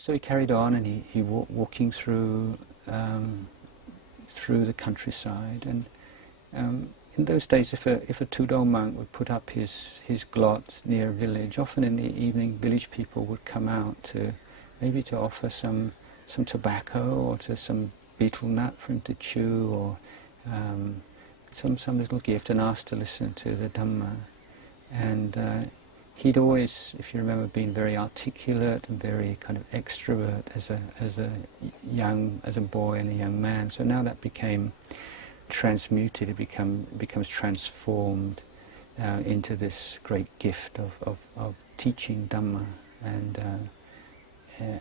so he carried on, and he walking through through the countryside. And in those days, if a Tudong monk would put up his glot near a village, often in the evening, village people would come out to maybe to offer some tobacco, or to some betel nut for him to chew, or some little gift, and ask to listen to the Dhamma. And he'd always, if you remember, been very articulate and very kind of extrovert as a boy and a young man. So now that became transmuted. It becomes transformed into this great gift of teaching Dhamma.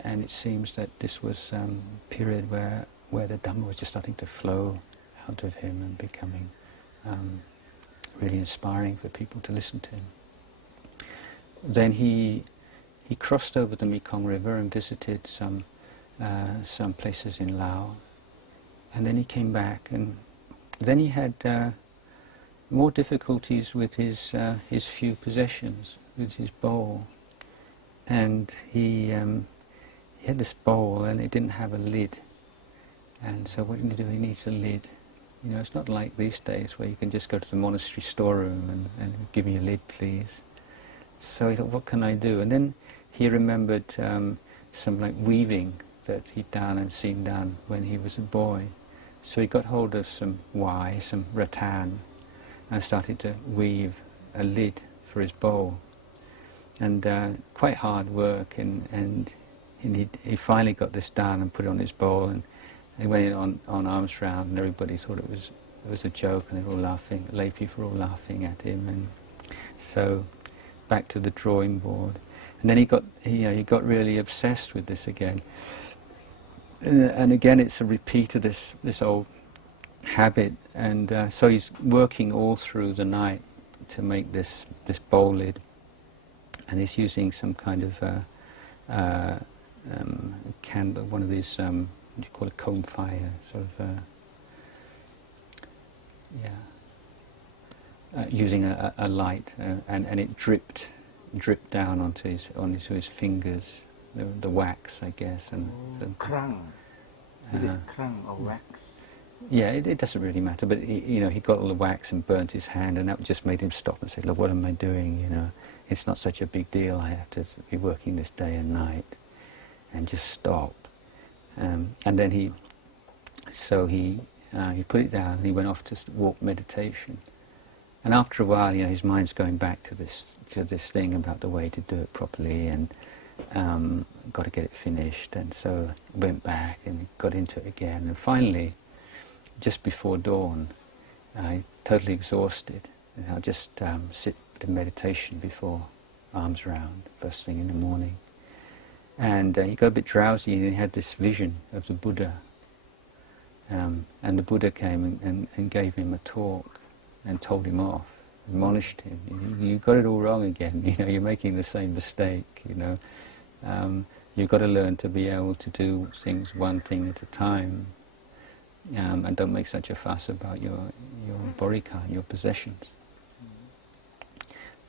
And it seems that this was a period where the Dhamma was just starting to flow out of him and becoming really inspiring for people to listen to him. Then he crossed over the Mekong River and visited some places in Laos, and then he came back, and then he had more difficulties with his few possessions, with his bowl, and he had this bowl and it didn't have a lid, and so what did he do? He needs a lid. You know, it's not like these days where you can just go to the monastery storeroom and give me a lid, please. So he thought, what can I do? And then he remembered some like weaving that he'd done and seen done when he was a boy. So he got hold of some rattan, and started to weave a lid for his bowl. And quite hard work, and he finally got this done and put it on his bowl, and he went in on alms round, and everybody thought it was a joke, and they were all laughing, lay people were all laughing at him. And so back to the drawing board, and then he got really obsessed with this again, and again it's a repeat of this old habit. And so he's working all through the night to make this bowl lid, and he's using some kind of candle, one of these what do you call it, comb fire, sort of using a light, and it dripped down onto his fingers, the wax, I guess. And krang. Is it krang or wax? Yeah, it doesn't really matter, but he got all the wax and burnt his hand, and that just made him stop and say, look, what am I doing? You know, it's not such a big deal. I have to be working this day and night, and just stop. And then he put it down, and he went off to walk meditation. And after a while, his mind's going back to this thing about the way to do it properly, and got to get it finished. And so went back and got into it again. And finally, just before dawn, totally exhausted, and I'll just sit in meditation before alms round, first thing in the morning. And he got a bit drowsy, and he had this vision of the Buddha. And the Buddha came and gave him a talk and told him off, admonished him. You got it all wrong again. You're making the same mistake. You've got to learn to be able to do things one thing at a time, and don't make such a fuss about your bodhika, your possessions.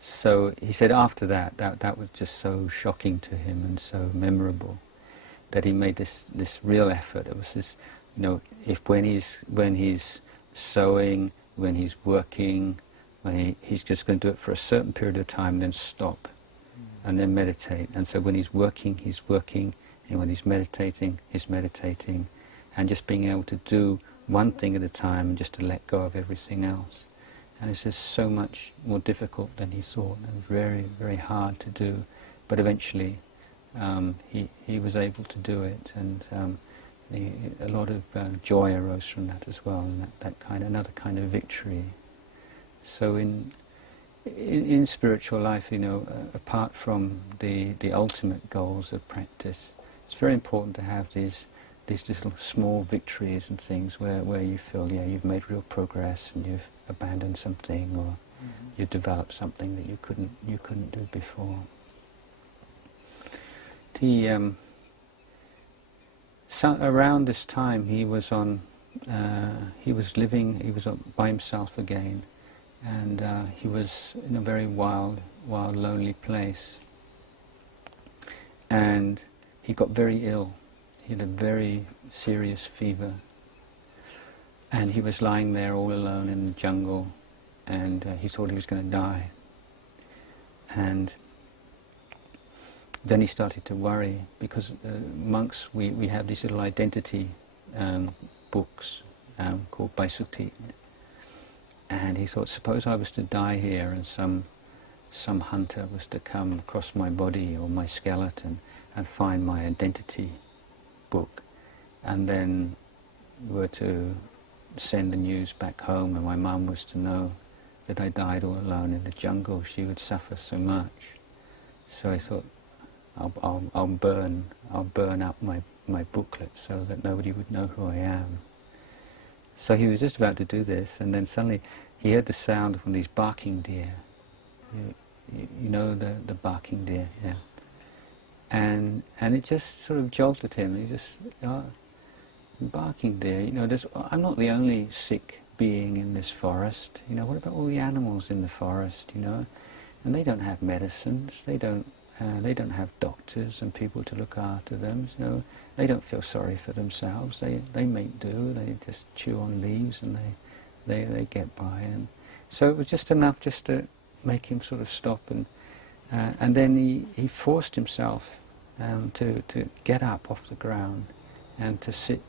So he said after that was just so shocking to him and so memorable that he made this real effort. It was this, if when he's sewing, when he's working, he's just going to do it for a certain period of time, then stop, and then meditate. And so when he's working, and when he's meditating, and just being able to do one thing at a time, and just to let go of everything else. And it's just so much more difficult than he thought, and very, very hard to do. But eventually, he was able to do it, and a lot of joy arose from that as well, and another kind of victory. So in spiritual life, apart from the ultimate goals of practice, it's very important to have these little small victories and things where you feel you've made real progress, and you've abandoned something, or you've developed something that you couldn't do before. Around this time he was by himself again, and he was in a very wild, lonely place. And he got very ill. He had a very serious fever. And he was lying there all alone in the jungle, and he thought he was going to die. And then he started to worry, because monks, we have these little identity books called Baisuti. And he thought, suppose I was to die here and some hunter was to come across my body or my skeleton and find my identity book, and then were to send the news back home, and my mum was to know that I died all alone in the jungle, she would suffer so much. So I thought, I'll burn up my booklet so that nobody would know who I am. So he was just about to do this, and then suddenly he heard the sound from these barking deer. You know the barking deer, yeah. And it just sort of jolted him. He just, barking deer, I'm not the only sick being in this forest. What about all the animals in the forest, And they don't have medicines, they don't have doctors and people to look after them, They don't feel sorry for themselves, they make do, they just chew on leaves and they get by. And so it was just enough just to make him sort of stop, and then he forced himself to get up off the ground and to sit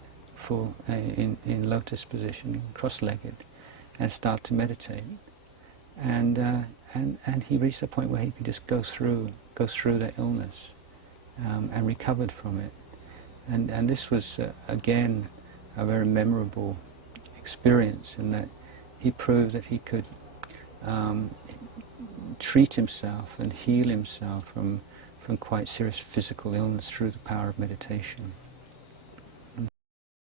in lotus position, cross-legged, and start to meditate. And he reached a point where he could just go through that illness and recovered from it. And this was again a very memorable experience, in that he proved that he could treat himself and heal himself from quite serious physical illness through the power of meditation.